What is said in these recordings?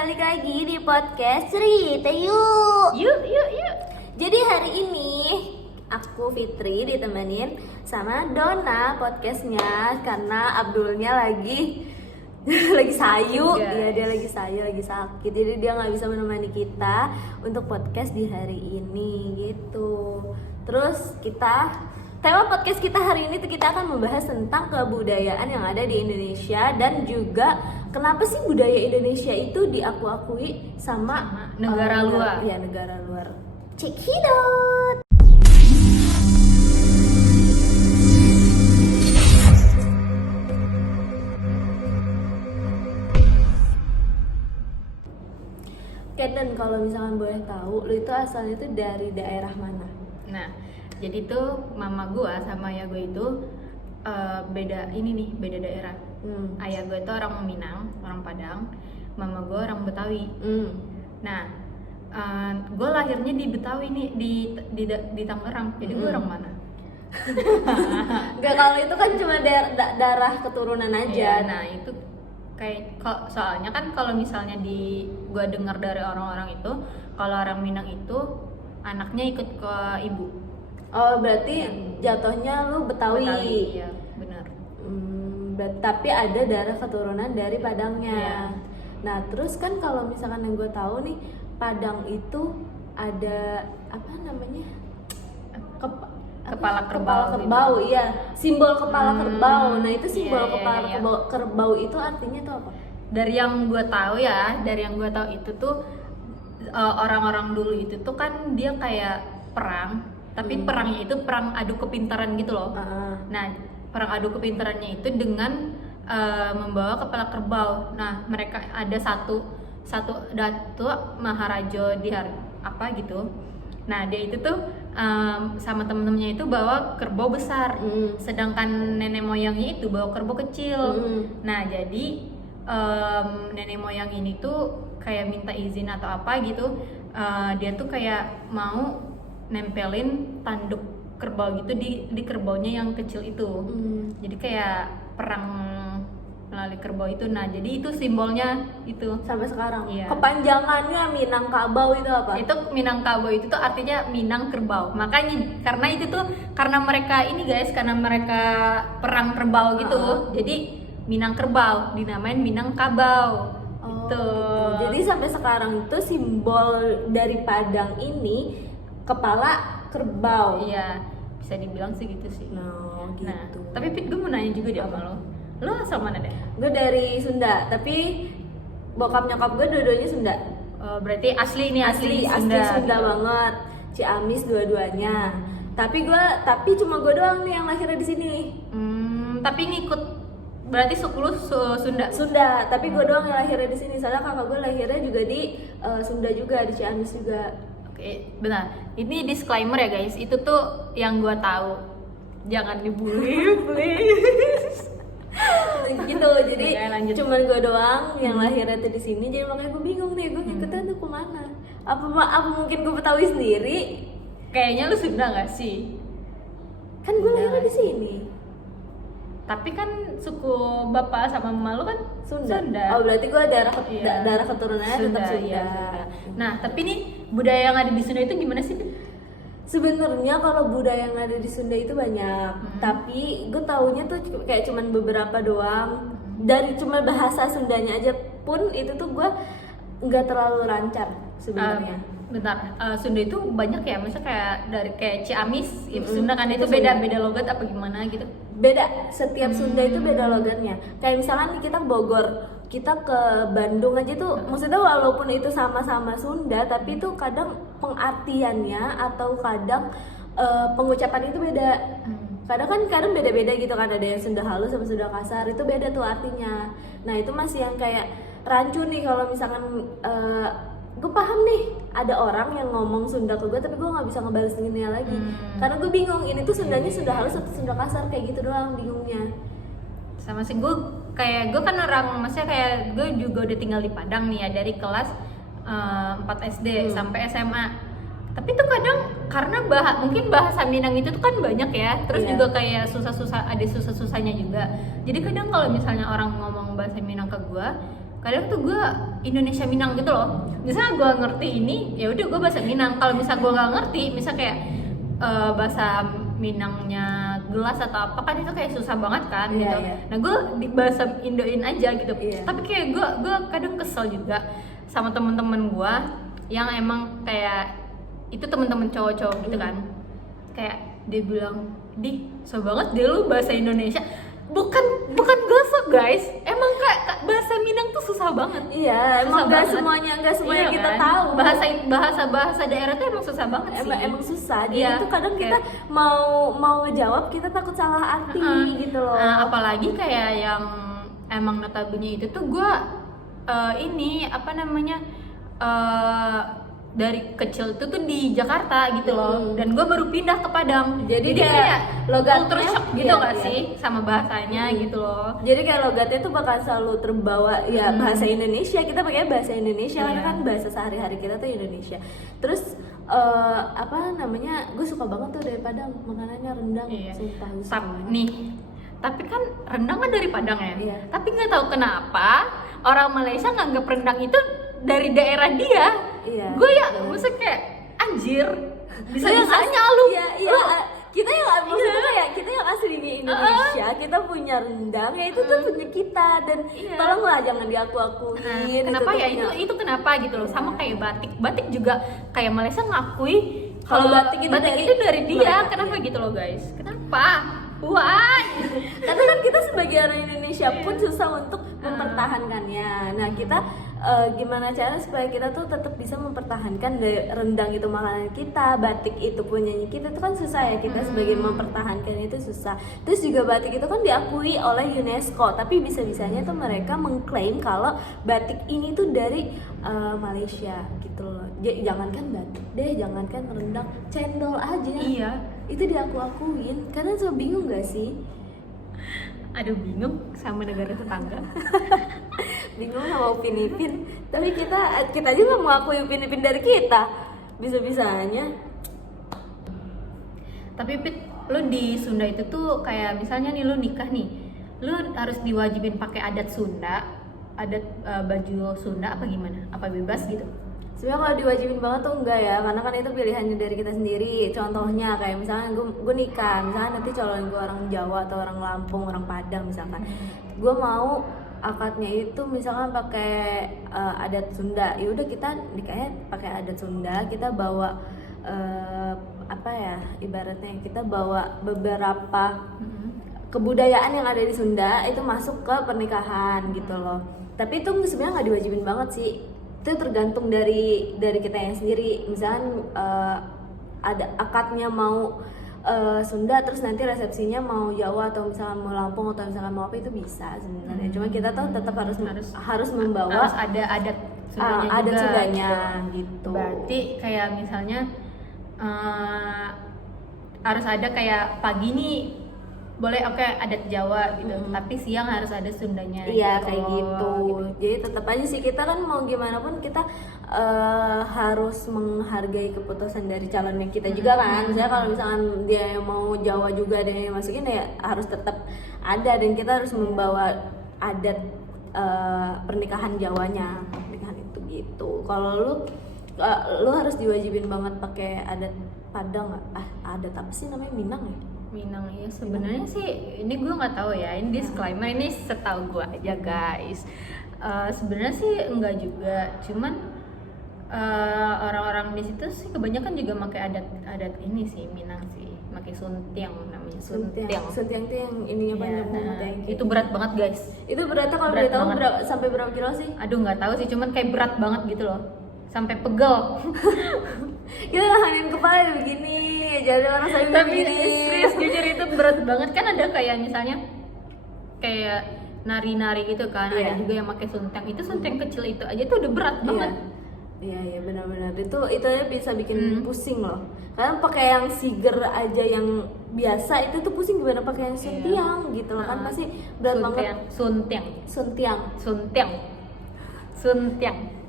balik lagi di podcast Cerita Yuk. Yuk. Jadi hari ini aku Fitri ditemenin sama Dona podcastnya karena Abdulnya lagi lagi sayu. Iya, dia lagi sayu, lagi sakit. Jadi dia nggak bisa menemani kita untuk podcast di hari ini gitu. Terus tema podcast kita hari ini tuh kita akan membahas tentang kebudayaan yang ada di Indonesia dan juga kenapa sih budaya Indonesia itu diakui sama negara luar. Ya, negara luar. Cekidot. Oke, dan kalau misalkan boleh tahu, lu itu asalnya itu dari daerah mana? Nah, jadi tuh mama gua sama ayah gua itu beda daerah. Ayah gua itu orang Minang, orang Padang. Mama gua orang Betawi. Nah, gua lahirnya di Betawi nih, di Tangerang. Jadi gua orang mana? Enggak, kalau itu kan cuma darah keturunan aja. Iya, nah itu kayak soalnya kan kalau misalnya gua dengar dari orang-orang itu, kalau orang Minang itu anaknya ikut ke ibu. Oh, berarti jatuhnya lu Betawi. Iya, benar. Tapi ada darah keturunan dari Padangnya. Iya. Nah, terus kan kalau misalkan yang gue tahu nih, Padang itu ada apa namanya? Kepala kerbau gitu. Iya, simbol kepala kerbau. Nah, itu simbol Iya. kepala kerbau itu artinya tuh apa? Dari yang gue tahu itu tuh orang-orang dulu itu tuh kan dia kayak perang, tapi perangnya itu perang adu kepintaran gitu loh. Nah, perang adu kepintarannya itu dengan membawa kepala kerbau. Nah, mereka ada satu datu maharaja apa gitu. Nah, dia itu tuh sama temen-temennya itu bawa kerbau besar, sedangkan nenek moyangnya itu bawa kerbau kecil. Nah, jadi nenek moyang ini tuh kayak minta izin atau apa gitu, dia tuh kayak mau nempelin tanduk kerbau gitu di kerbaunya yang kecil itu. Jadi kayak perang melalui kerbau itu. Nah, jadi itu simbolnya itu Sampai sekarang. Iya. Kepanjangannya Minangkabau itu apa? Itu Minangkabau itu tuh artinya Minang kerbau. Makanya karena mereka ini guys, karena mereka perang kerbau gitu. Jadi Minang kerbau dinamain Minangkabau. Gitu. Jadi sampai sekarang itu simbol dari Padang ini kepala kerbau. Iya, bisa dibilang sih gitu sih. Nah, gitu. Nah, tapi Pit, gue mau nanya juga di sama lo. Lo asal mana deh? Gue dari Sunda, tapi bokap nyokap gue dua-duanya Sunda. Berarti asli Asli Sunda Sunda gitu. banget. Ciamis dua-duanya. Tapi cuma gue doang nih yang lahirnya di sini. Tapi ngikut berarti suku lu Sunda, tapi gue doang yang lahirnya di sini. Soalnya kakak gue lahirnya juga di Sunda juga, di Ciamis juga. Oke, benar. Ini disclaimer ya guys, itu tuh yang gue tahu. Jangan dibully, please. Gitu, jadi Oke, cuman gue doang yang lahirnya tuh di sini. Jadi makanya gue bingung nih, gue ngikutnya tuh kemana? Apa mungkin gue Betawi sendiri? Kayaknya lu Sunda nggak sih? Kan gue lahirnya di sini. Tapi kan suku bapak sama mama lu kan Sunda. Oh, berarti gue darah keturunannya tetap Sunda. Iya. Nah, tapi nih budaya yang ada di Sunda itu gimana sih? Sebenarnya kalau budaya yang ada di Sunda itu banyak, tapi gue taunya tuh kayak cuman beberapa doang. Dari cuma bahasa Sundanya aja pun itu tuh gue nggak terlalu lancar sebenarnya. Bentar, Sunda itu banyak ya, maksudnya kayak Ciamis, Sunda kan itu Sunda. beda logat apa gimana gitu? Beda, setiap Sunda itu beda logatnya. Kayak misalkan nih kita Bogor, kita ke Bandung aja tuh, maksudnya walaupun itu sama-sama Sunda, tapi itu kadang pengartiannya atau kadang pengucapan itu beda. Kadang beda-beda gitu kan, ada yang Sunda halus sama Sunda kasar, itu beda tuh artinya. Nah, itu masih yang kayak rancu nih kalau misalkan gue paham nih ada orang yang ngomong Sunda ke gue tapi gue nggak bisa ngebalesinnya lagi karena gue bingung ini tuh Sundanya Sunda halus atau Sunda kasar, kayak gitu doang bingungnya. Sama sih, gue kan orang, maksudnya kayak gue juga udah tinggal di Padang nih ya dari kelas 4 SD sampai SMA. Tapi tuh kadang karena mungkin bahasa Minang itu tuh kan banyak ya, terus juga kayak susah-susah, ada susah-susahnya juga. Jadi kadang kalau misalnya orang ngomong bahasa Minang ke gue kadang tuh gue Indonesia Minang gitu loh. Misalnya gue ngerti ini, ya udah gue bahasa Minang. Kalau misalnya gue nggak ngerti, misal kayak bahasa Minangnya gelas atau apa kan itu kayak susah banget kan gitu. Nah gue di bahasa Indoin aja gitu. Tapi kayak gue kadang kesel juga sama temen-temen gue yang emang kayak itu temen-temen cowok-cowok gitu kan. Kayak dia bilang, "Di, so banget deh lu bahasa Indonesia." Bukan gosok guys, emang kak bahasa Minang tuh susah banget. Iya, emang nggak semuanya iya kita kan? tahu. Bahasa daerah tuh emang susah banget sih. Emang susah. Jadi Iya, itu kadang kita mau ngejawab kita takut salah arti gitu loh. Apalagi kayak yang emang notabene itu tuh gue ini apa namanya dari kecil tuh di Jakarta gitu loh, dan gue baru pindah ke Padang. Jadi kayak logatnya culture shock gitu nggak sih sama bahasanya gitu loh. Jadi kayak logatnya tuh bakal selalu terbawa ya bahasa Indonesia, kita pakai bahasa Indonesia karena kan bahasa sehari-hari kita tuh Indonesia. Terus apa namanya, gue suka banget tuh dari Padang makanannya rendang. Sumpah nih, tapi kan rendang kan dari Padang ya. Tapi nggak tahu kenapa orang Malaysia nganggap rendang itu dari daerah dia. Gue ya maksudnya kayak anjir, bisa-bisanya lu. Kita yang maksudnya kayak kita yang asli di Indonesia, kita punya rendang ya itu tuh punya kita, dan tolonglah jangan diaku-akuin. Kenapa ya itu kenapa gitu loh. Sama kayak batik juga kayak Malaysia ngakui kalau batik itu dari dia. Kenapa gitu loh guys? Kenapa? Why? Karena kan kita sebagai orang Indonesia pun susah untuk mempertahankannya. Nah kita gimana cara supaya kita tuh tetap bisa mempertahankan rendang itu makanan kita, batik itu punyanya kita, itu kan susah ya, kita sebagai mempertahankan itu susah. Terus juga batik itu kan diakui oleh UNESCO, tapi bisa-bisanya tuh mereka mengklaim kalau batik ini tuh dari Malaysia gitu loh. Jangankan batik deh, jangankan rendang, cendol aja itu diaku-akuin. Karena tuh bingung gak sih? Aduh, bingung sama negara tetangga. Bingung sama Upin Ipin, tapi kita juga mau akui Upin Ipin dari kita, bisa-bisanya. Tapi Pit, lu di Sunda itu tuh kayak misalnya nih lu nikah nih, lu harus diwajibin pakai adat Sunda, adat baju Sunda apa gimana? Apa bebas gitu? Sebenarnya kalau diwajibin banget tuh enggak ya, karena kan itu pilihannya dari kita sendiri. Contohnya kayak misalnya gue nikah, misalnya nanti calon gue orang Jawa atau orang Lampung, orang Padang misalkan, gue mau akadnya itu misalkan pakai adat Sunda, ya udah kita nikahnya pakai adat Sunda, kita bawa apa ya, ibaratnya kita bawa beberapa kebudayaan yang ada di Sunda itu masuk ke pernikahan gitu loh. Tapi itu sebenarnya nggak diwajibin banget sih, itu tergantung dari kita yang sendiri. Misalkan ada akadnya mau Sunda, terus nanti resepsinya mau Jawa atau misalnya mau Lampung atau misalnya mau apa, itu bisa sebenarnya. Cuma kita tuh tetap harus membawa harus ada adat Sundanya adat juga, Sundanya gitu. Berarti kayak misalnya harus ada kayak pagi nih boleh adat Jawa gitu, tapi siang harus ada Sundanya. Iya gitu. kayak gitu. Jadi tetap aja sih kita kan mau gimana pun kita harus menghargai keputusan dari calon kita juga kan. Misalnya kalau misalkan dia yang mau Jawa juga ada yang masukin, ya harus tetap ada, dan kita harus membawa adat pernikahan Jawanya, pernikahan itu gitu. Kalau lu harus diwajibin banget pakai adat Padang nggak? Adat apa sih namanya, Minang ya? Minang ya sebenarnya sih, ini gue nggak tahu ya, ini disclaimer, ini setahu gue aja guys. Sebenarnya sih enggak juga, cuman orang-orang di situ sih kebanyakan juga pakai adat ini sih, Minang sih, pakai suntiang namanya. Suntiang tuh yang ininya panjang banget ya. Itu berat banget guys. Itu beratnya kalau boleh tahu sampai berapa kilo sih? Aduh nggak tahu sih, cuman kayak berat banget gitu loh, sampai pegel. Kita nahanin kepala begini, jadi orang saya begini. Serius jujur itu berat banget kan. Ada kayak misalnya kayak nari-nari gitu kan, ada juga yang pakai suntiang. Itu suntiang kecil itu aja tuh udah berat banget. Iya benar-benar itu aja bisa bikin pusing loh. Karena pakai yang siger aja yang biasa itu tuh pusing, gimana pakai yang suntiang gitu loh, kan pasti berat banget. Suntiang.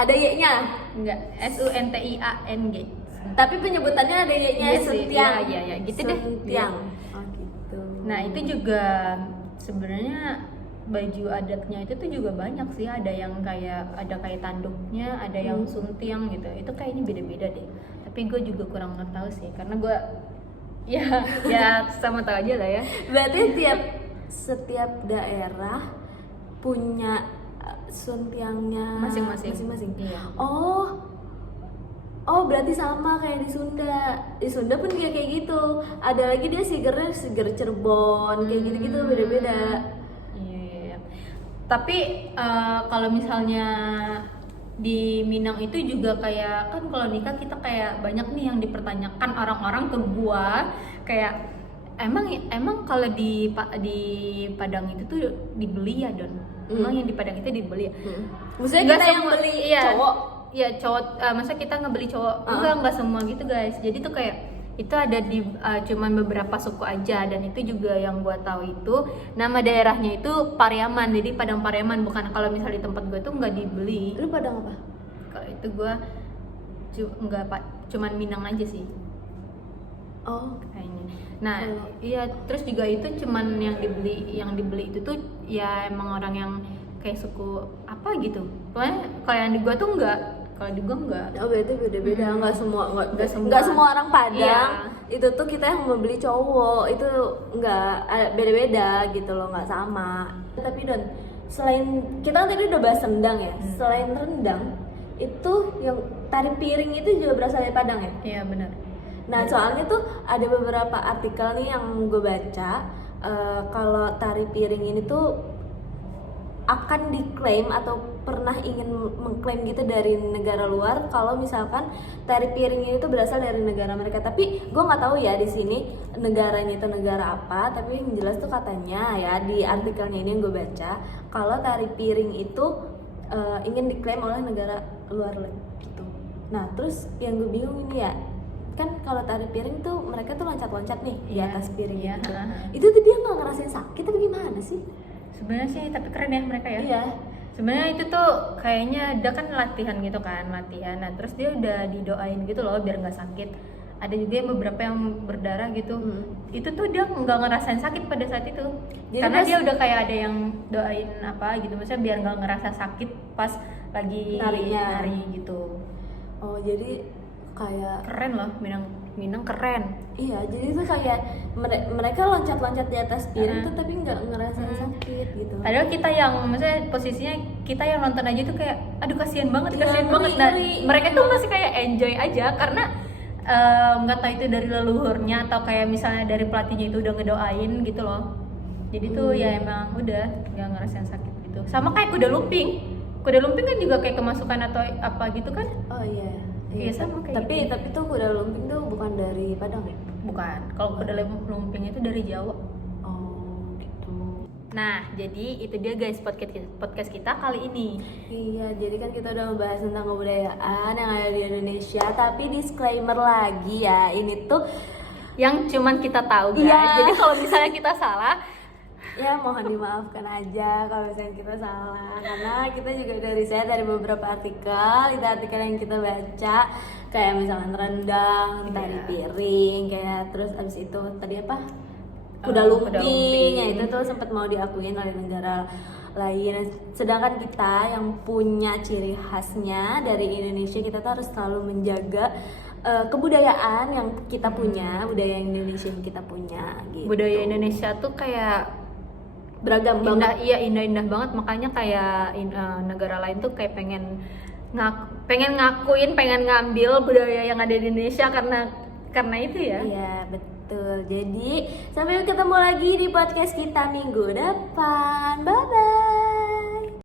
Ada Y-nya? Enggak, SUNTIANG. Tapi penyebutannya ada Y-nya, suntiang. Iya, gitu deh. Suntiang. Oh gitu. Nah, itu juga sebenarnya baju adatnya itu tuh juga banyak sih, ada kayak tanduknya, ada yang suntiang gitu, itu kayaknya beda-beda deh, tapi gue juga kurang tahu sih karena gue ya sama tahu aja lah ya. Berarti setiap daerah punya suntiangnya masing-masing. Iya. Oh berarti sama kayak di Sunda. Di Sunda pun kayak gitu. Ada lagi dia siger Cirebon, kayak gitu-gitu, beda-beda. Iya. Tapi kalau misalnya di Minang itu juga kayak kan kalau nikah kita kayak banyak nih yang dipertanyakan orang-orang ke gua, kayak emang kalau di Padang itu tuh dibeli ya, Don? Emang yang di Padang itu dibeli ya? Maksudnya Nggak kita yang semua- beli iya, cowok. Iya cowok, masa kita ngebeli cowok? Enggak semua gitu guys. Jadi tuh kayak itu ada di cuman beberapa suku aja, dan itu juga yang gua tahu itu nama daerahnya itu Pariaman. Jadi Padang Pariaman, bukan kalau misalnya di tempat gua tuh nggak dibeli. Lu Padang apa? Kalau itu gua nggak pak, cuman Minang aja sih Oh, kayaknya. Nah, Kalau- iya terus juga itu cuman yang dibeli itu tuh ya emang orang yang kayak suku apa gitu. Pokoknya kalau yang di gua tuh enggak, kalau di gua enggak. oh berarti beda-beda. Nggak Nggak semua. nggak semua orang Padang. Iya. Itu tuh kita yang membeli cowok itu nggak beda-beda gitu loh, nggak sama. Tapi Don, selain kita kan tadi udah bahas rendang ya. Selain rendang itu yang tari piring itu juga berasal dari Padang ya. Iya benar. Nah soalnya tuh ada beberapa artikel nih yang gue baca, kalau tari piring ini tuh akan diklaim atau pernah ingin mengklaim gitu dari negara luar kalau misalkan tari piring ini tuh berasal dari negara mereka. Tapi gue nggak tahu ya di sini negaranya itu negara apa, tapi yang jelas tuh katanya ya di artikelnya ini yang gue baca kalau tari piring itu ingin diklaim oleh negara luar gitu. Nah terus yang gue bingung ini ya, kan kalau tari piring tuh mereka tuh loncat-loncat nih di Iya, atas piring iya, gitu. ha-ha. Itu tuh dia nggak ngerasain sakit tapi gimana sih? Sebenarnya sih tapi keren ya mereka ya. Iya. Sebenarnya itu tuh kayaknya dia kan latihan gitu kan, latihan. Nah, terus dia udah didoain gitu loh biar nggak sakit. Ada juga yang beberapa yang berdarah gitu. Itu tuh dia nggak ngerasain sakit pada saat itu. Jadi karena pas- dia udah kayak ada yang doain apa gitu, maksudnya biar nggak ngerasa sakit pas lagi Narinya. nari gitu. Oh jadi kayak Keren loh, Minang keren. iya, jadi tuh kayak mereka loncat-loncat di atas piring tuh tapi nggak ngerasain sakit gitu. Padahal kita yang, maksudnya posisinya kita yang nonton aja tuh kayak, aduh kasihan banget, Iya, kasihan ngeri, banget. Dan ngeri. mereka tuh masih kayak enjoy aja karena nggak tahu itu dari leluhurnya atau kayak misalnya dari pelatihnya itu udah ngedoain gitu loh. Jadi tuh ya emang udah nggak ngerasain sakit gitu. Sama kayak kuda lumping. Kuda lumping kan juga kayak kemasukan atau apa gitu kan? Oh iya. Iya, sama kayak tapi gitu. tapi tuh kuda lumping tuh bukan dari Padang ya? Bukan. Kalau kuda lumping itu dari Jawa. Oh gitu. Nah, jadi itu dia guys podcast kita kali ini. Iya, jadi kan kita udah membahas tentang kebudayaan yang ada di Indonesia, tapi disclaimer lagi ya, ini tuh Yang cuman kita tahu guys. Iya. Jadi kalau misalnya kita salah, ya mohon dimaafkan aja kalau misalnya kita salah, karena kita juga udah riset dari beberapa artikel, itu artikel yang kita baca kayak misalkan rendang, tari Iya. piring, kayak terus abis itu tadi apa? Kuda Kuda lumping, lumping. ya itu tuh sempat mau diakuin oleh negara lain. Sedangkan kita yang punya ciri khasnya dari Indonesia, kita tuh harus selalu menjaga kebudayaan yang kita punya, budaya Indonesia yang kita punya gitu. budaya Indonesia tuh kayak beragam indah, banget. iya indah-indah banget. Makanya kayak negara lain tuh kayak pengen ngakuin, pengen ngambil budaya yang ada di Indonesia karena itu ya. Iya betul. Jadi sampai ketemu lagi di podcast kita minggu depan. Bye bye.